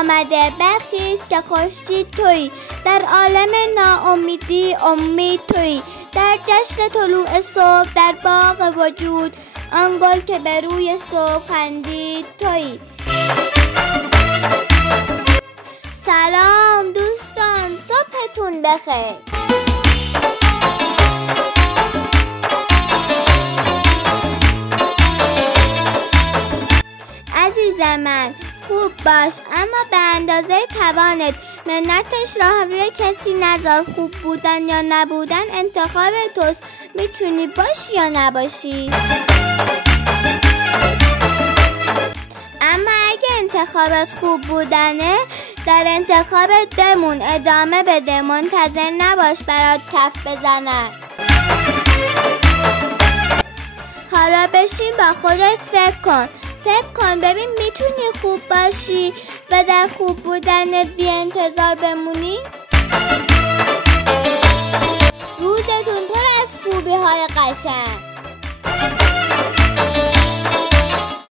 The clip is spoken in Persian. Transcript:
آمده برخیز که خورشید تویی، در عالم ناامیدی امید تویی، در جشن طلوع صبح در باغ وجود، آن گل که به روی صبح خندید تویی. سلام دوستان، صبحتون بخیر. عزیز من خوب باش، اما به اندازه توانت. منتش راه روی کسی نذار. خوب بودن یا نبودن انتخاب توست، میتونی باشی یا نباشی. اما اگه انتخابت خوب بودنه، در انتخابت بمون، ادامه بده، منتظر نباش برات کف بزنن. حالا بشین با خودت فکر کن ببین میتونی خوب باشی و در خوب بودنت بی انتظار بمونی؟ روزتون پر از خوبی های قشنگ.